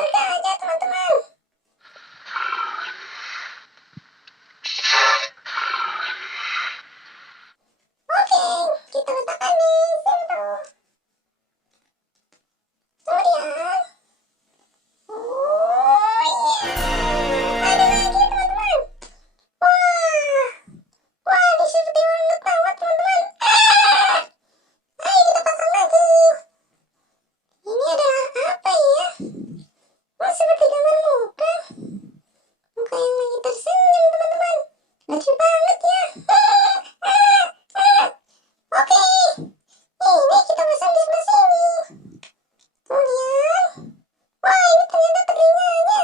bergambar gajah, teman-teman. Oke, kita letakkan di situ. Kemudian, oh iya, ada lagi teman-teman. Wah, wah, ini seperti orang ketawa teman-teman. Ayo kita pasang lagi. Ini adalah apa ya? Oh, seperti gambar muka. Muka yang lagi tersenyum teman-teman. Lucu banget ya. Oke, ini kita pasang di sebelah sini. Kemudian, wah ini ternyata telinganya.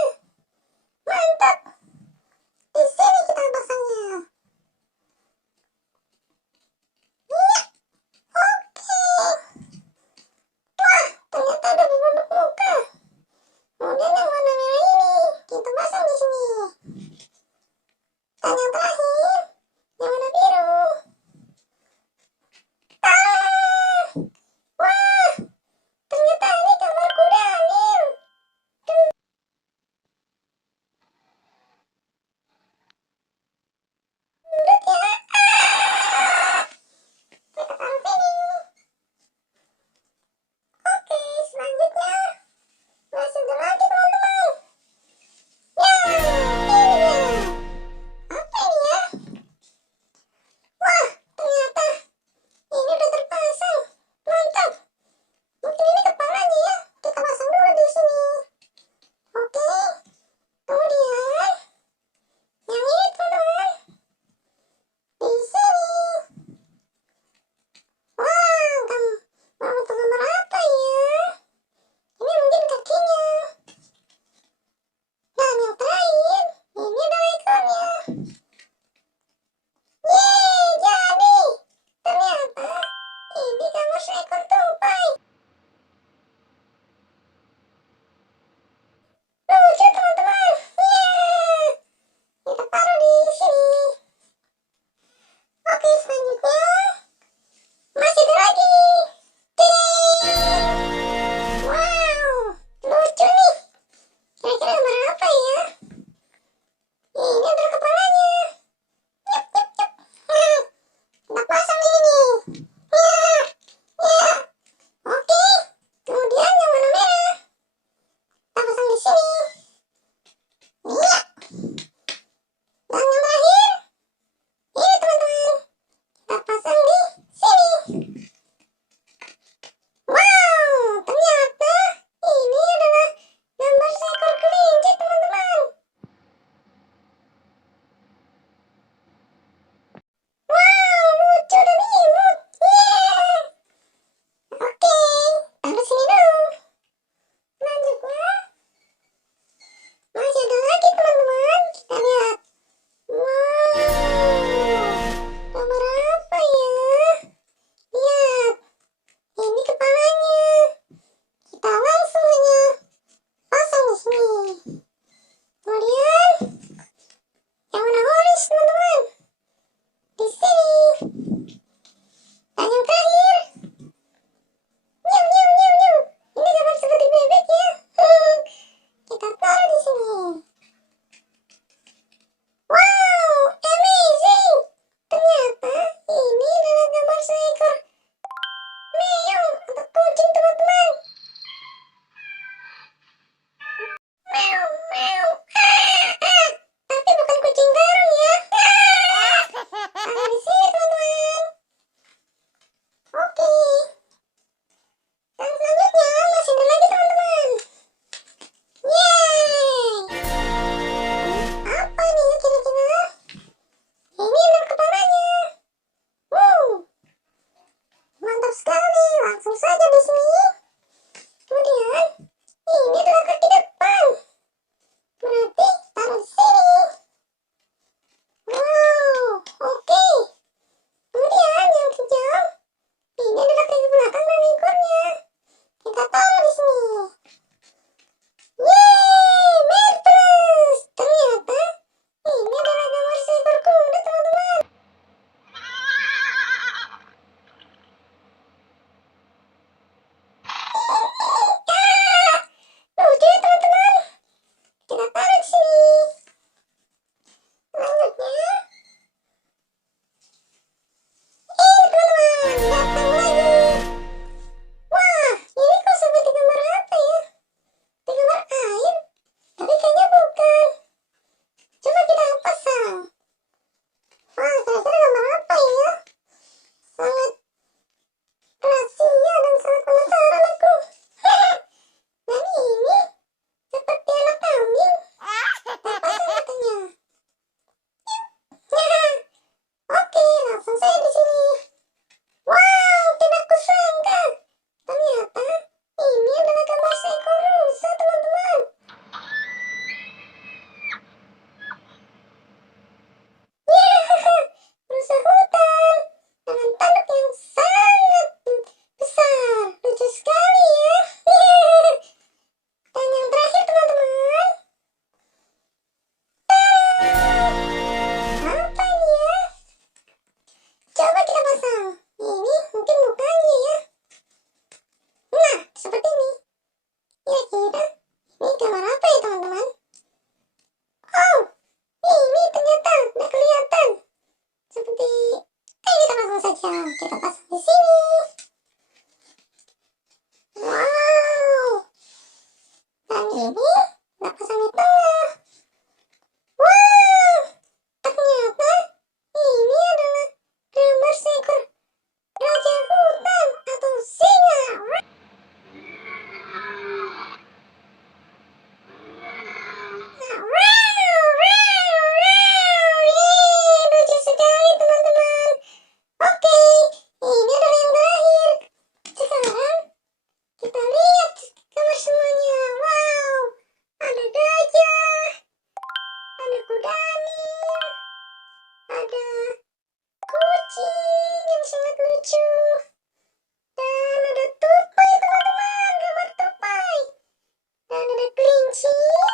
Mantap. Di sini kita pasangnya. Iya, oke. Wah, ternyata ada berbentuk muka. Kemudian yang warna merah ini kita pasang di sini. Dan yang terakhir, yang warna kita pasang di sini. Wow. Dan ini kita pasang di tengah. Wow. Ternyata ini adalah gambar seekor gajah hutan atau singa. Lucu sekali teman-teman. Oke, ini adalah yang terakhir. Sekarang kita lihat gambar semuanya. Wow, ada gajah, ada kuda, ada kucing yang sangat lucu, dan ada tupai teman-teman, gambar tupai, dan ada kelinci.